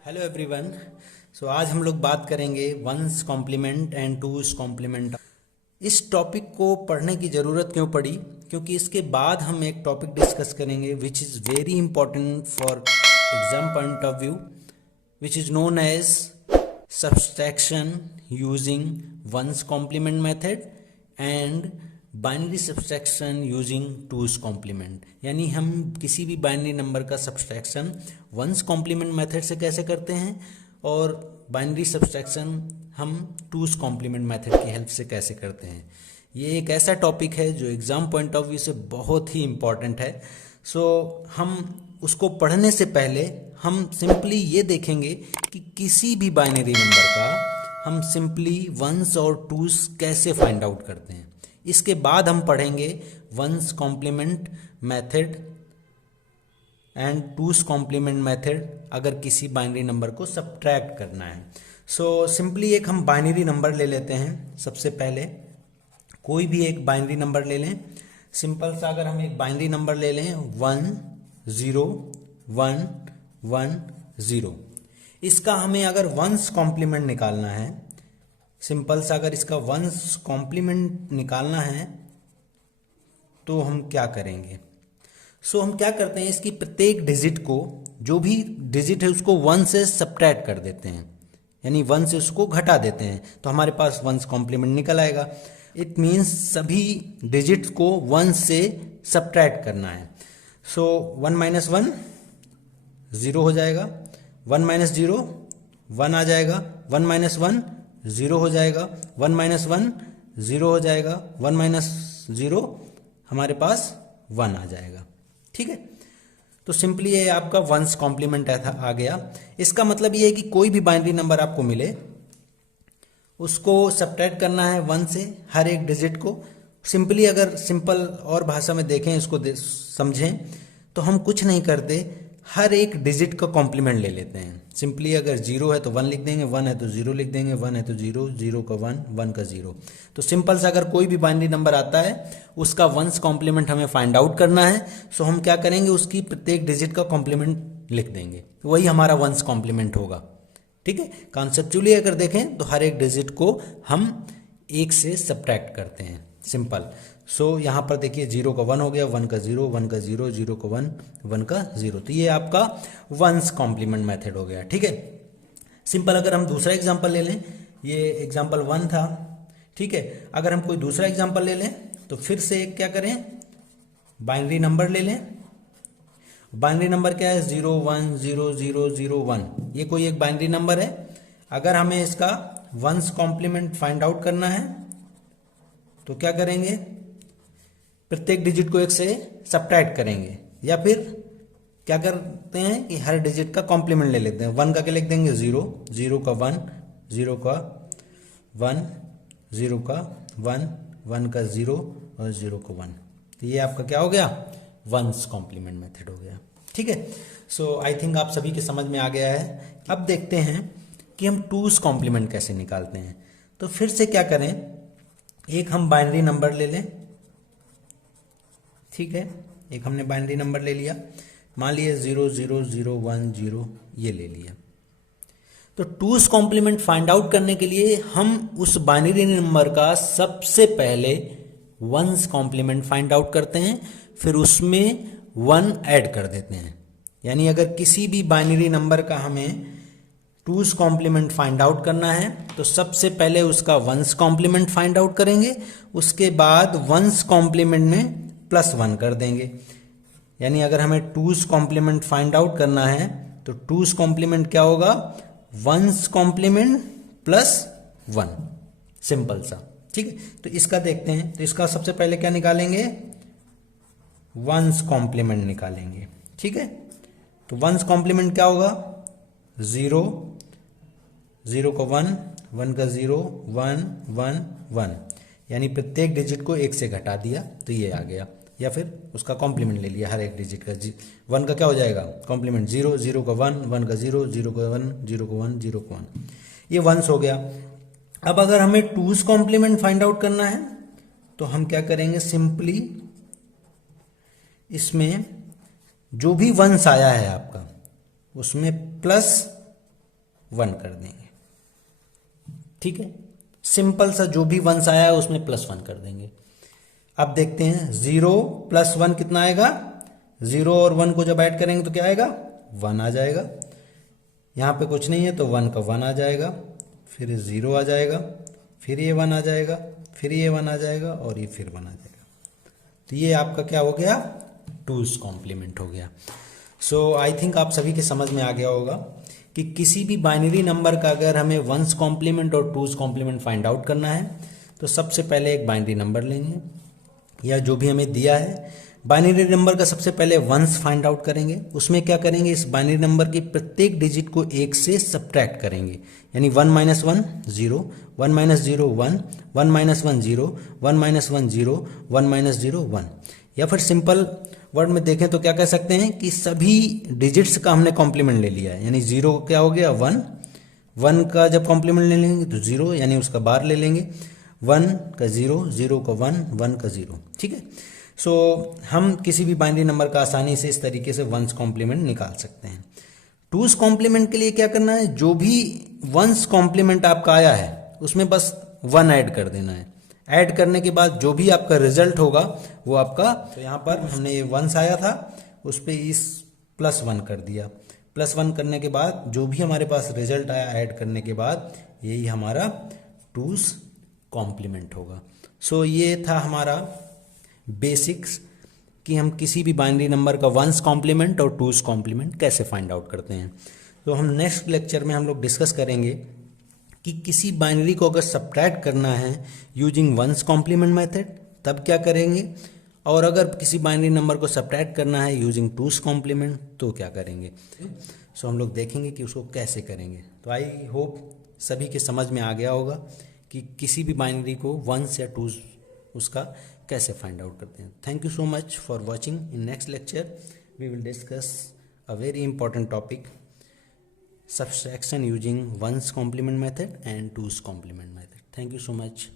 Hello everyone. आज हम लोग बात करेंगे one's complement and two's complement. इस टॉपिक को पढ़ने की ज़रूरत क्यों पड़ी? क्योंकि इसके बाद हम एक टॉपिक डिस्कस करेंगे which is very important for exam point of view, which is known as subtraction using one's complement method and binary subtraction using two's complement. यानी हम किसी भी बाइनरी नंबर का सब्सट्रैक्शन वंस कॉम्प्लीमेंट मेथड से कैसे करते हैं और बाइनरी सब्सट्रैक्शन हम टूज कॉम्प्लीमेंट मेथड की हेल्प से कैसे करते हैं। ये एक ऐसा टॉपिक है जो एग्ज़ाम पॉइंट ऑफ व्यू से बहुत ही इम्पॉर्टेंट है। हम उसको पढ़ने से पहले हम सिंपली ये देखेंगे कि किसी भी बाइनरी नंबर का हम सिंपली वंस और टूज कैसे फाइंड आउट करते हैं। इसके बाद हम पढ़ेंगे one's complement method and two's complement method अगर किसी बाइनरी नंबर को सब्ट्रैक्ट करना है। सिंपली एक हम बाइनरी नंबर ले लेते हैं। सबसे पहले कोई भी एक बाइनरी नंबर ले लें। सिंपल सा अगर हम एक बाइनरी नंबर ले लें 1 0 1 1 0, इसका हमें अगर वंस कॉम्प्लीमेंट निकालना है, सिंपल सा अगर इसका वंस कॉम्प्लीमेंट निकालना है तो हम क्या करेंगे? हम क्या करते हैं, इसकी प्रत्येक डिजिट को, जो भी डिजिट है उसको 1 से सब्ट्रैक्ट कर देते हैं, यानी 1 से उसको घटा देते हैं तो हमारे पास वंस कॉम्प्लीमेंट निकल आएगा। इट मीन्स सभी डिजिट्स को 1 से सब्ट्रैक्ट करना है। 1 माइनस 1 0 हो जाएगा, 1 माइनस 0 1 आ जाएगा, 1 माइनस 1 0 हो जाएगा, 1 माइनस 1 0 हो जाएगा, 1 माइनस 0 हमारे पास 1 आ जाएगा। ठीक है, तो सिंपली ये आपका वंस कॉम्प्लीमेंट आ गया। इसका मतलब ये है कि कोई भी बाइनरी नंबर आपको मिले उसको सब्ट्रैक्ट करना है 1 से, हर एक डिजिट को। सिंपली अगर सिंपल और भाषा में देखें, इसको समझें तो हम कुछ नहीं करते, हर एक डिजिट का कॉम्प्लीमेंट ले लेते हैं। सिंपली अगर 0 है तो 1 लिख देंगे, 1 है तो 0 लिख देंगे, 1 है तो 0, 0 का 1, 1 का 0। तो सिंपल से अगर कोई भी बाइनरी नंबर आता है उसका वंस कॉम्प्लीमेंट हमें फाइंड आउट करना है। हम क्या करेंगे, उसकी प्रत्येक डिजिट का कॉम्प्लीमेंट लिख देंगे, वही हमारा वंस कॉम्प्लीमेंट होगा। ठीक है, कॉन्सेप्चुअली अगर देखें तो हर एक डिजिट को हम 1 से सब्ट्रैक्ट करते हैं, सिंपल। यहाँ पर देखिए 0 का 1 हो गया, 1 का 0, 1 का 0, 0 का 1, 1 का 0। तो ये आपका वंस कॉम्प्लीमेंट मेथड हो गया। ठीक है, सिंपल अगर हम दूसरा एग्जांपल ले लें, ये एग्जांपल 1 था। ठीक है, अगर हम कोई दूसरा एग्जांपल ले लें तो फिर से क्या करें, बाइनरी नंबर ले लें। बाइनरी नंबर क्या है? 0 1 0 0 0 1। ये कोई एक बाइनरी नंबर है। अगर हमें इसका वंस कॉम्प्लीमेंट फाइंड आउट करना है तो क्या करेंगे, प्रत्येक डिजिट को 1 से सब्ट्रैक्ट करेंगे, या फिर क्या करते हैं कि हर डिजिट का कॉम्प्लीमेंट ले लेते हैं। 1 का क्या लिख देंगे? 0, 0 का 1, 0 का 1, 0 का 1, 1 का 0 और 0 का 1। तो ये आपका क्या हो गया? वंस कॉम्प्लीमेंट मेथड हो गया। ठीक है, आई थिंक आप सभी के समझ में आ गया है। अब देखते हैं कि हम टूज कॉम्प्लीमेंट कैसे निकालते हैं। तो फिर से क्या करें, एक हम बाइनरी नंबर ले लें। ठीक है, एक हमने बाइनरी नंबर ले लिया, मान लिया 0 0 0 1 0, ये ले लिया। तो टूज कॉम्प्लीमेंट फाइंड आउट करने के लिए हम उस बाइनरी नंबर का सबसे पहले वंस कॉम्प्लीमेंट फाइंड आउट करते हैं, फिर उसमें 1 ऐड कर देते हैं। यानी अगर किसी भी बाइनरी नंबर का हमें टूज कॉम्प्लीमेंट फाइंड आउट करना है तो सबसे पहले उसका वंस कॉम्प्लीमेंट फाइंड आउट करेंगे, उसके बाद वंस कॉम्प्लीमेंट में +1 कर देंगे। यानी अगर हमें टूज कॉम्प्लीमेंट फाइंड आउट करना है तो टूज कॉम्प्लीमेंट क्या होगा? वंस कॉम्प्लीमेंट +1, सिंपल सा। ठीक है, तो इसका देखते हैं। तो इसका सबसे पहले क्या निकालेंगे? वंस कॉम्प्लीमेंट निकालेंगे। ठीक है, तो वंस कॉम्प्लीमेंट क्या होगा? 0, 0 का 1, 1 का 0, 1 1 1, यानी प्रत्येक डिजिट को 1 से घटा दिया तो ये आ गया, या फिर उसका कॉम्प्लीमेंट ले लिया हर एक डिजिट का। 1 का क्या हो जाएगा? कॉम्प्लीमेंट 0, 0 का 1, 1 का 0, 0 का 1, 0 का 1, 0 का 1, ये वंस हो गया। अब अगर हमें टूज कॉम्प्लीमेंट फाइंड आउट करना है तो हम क्या करेंगे, सिंपली इसमें जो भी वंस आया है आपका उसमें 1 कर देंगे। ठीक है, सिंपल सा जो भी वंस आया है उसमें +1 कर देंगे। अब देखते हैं 0 + 1 कितना आएगा। 0 और 1 को जब ऐड करेंगे तो क्या आएगा, 1 आ जाएगा। यहाँ पे कुछ नहीं है तो 1 का 1 आ जाएगा, फिर 0 आ जाएगा, फिर ये 1 आ जाएगा, फिर ये 1 आ जाएगा और ये फिर 1 आ जाएगा। तो ये आपका क्या हो गया, 2's कॉम्प्लीमेंट हो गया। सो आई थिंक आप सभी के समझ में आ गया होगा कि किसी भी बाइनरी नंबर का अगर हमें 1's कॉम्प्लीमेंट और 2's कॉम्प्लीमेंट फाइंड आउट करना है तो सबसे पहले एक बाइनरी नंबर लेंगे या जो भी हमें दिया है, बाइनरी नंबर का सबसे पहले 1's फाइंड आउट करेंगे। उसमें क्या करेंगे, इस बाइनरी नंबर की प्रत्येक डिजिट को 1 से सब्ट्रैक्ट करेंगे, यानी 1 - 1 0, 1 - 0 1, 1 - 1 0, 1 - 1 0, 1 - 0 1। या फिर सिंपल वर्ड में देखें तो क्या कह सकते हैं कि सभी डिजिट्स का हमने कॉम्प्लीमेंट ले लिया है, यानी 0 क्या हो गया 1, 1 का जब कॉम्प्लीमेंट ले लेंगे तो 0 यानी उसका बार ले लेंगे, 1 का 0, 0 का 1, 1 का 0। ठीक है, सो हम किसी भी बाइनरी नंबर का आसानी से इस तरीके से 1's कॉम्प्लीमेंट निकाल सकते हैं। 2's कॉम्प्लीमेंट के लिए क्या करना है, जो भी 1's कॉम्प्लीमेंट आपका आया है उसमें बस 1 ऐड कर देना है। ऐड करने के बाद जो भी आपका रिजल्ट होगा वो आपका, तो यहाँ पर हमने ये 1 आया था उस पर इस +1 कर दिया। +1 करने के बाद जो भी हमारे पास रिजल्ट आया ऐड करने के बाद यही हमारा 2's कॉम्प्लीमेंट होगा। सो ये था हमारा बेसिक्स कि हम किसी भी बाइनरी नंबर का 1's कॉम्प्लीमेंट और 2's कॉम्प्लीमेंट कैसे फाइंड आउट करते हैं। तो हम नेक्स्ट लेक्चर में हम लोग डिस्कस करेंगे कि किसी बाइनरी को अगर सब्ट्रैक्ट करना है यूजिंग 1's कॉम्प्लीमेंट मेथड तब क्या करेंगे, और अगर किसी बाइनरी नंबर को सब्ट्रैक्ट करना है यूजिंग 2's कॉम्प्लीमेंट तो क्या करेंगे। सो हम लोग देखेंगे कि उसको कैसे करेंगे। तो आई होप सभी के समझ में आ गया होगा कि किसी भी बाइनरी को 1's या 2's उसका कैसे फाइंड आउट करते हैं। Thank you so much for watching. In next lecture we will discuss a very important topic, subtraction using 1's complement method and 2's complement method. Thank you so much.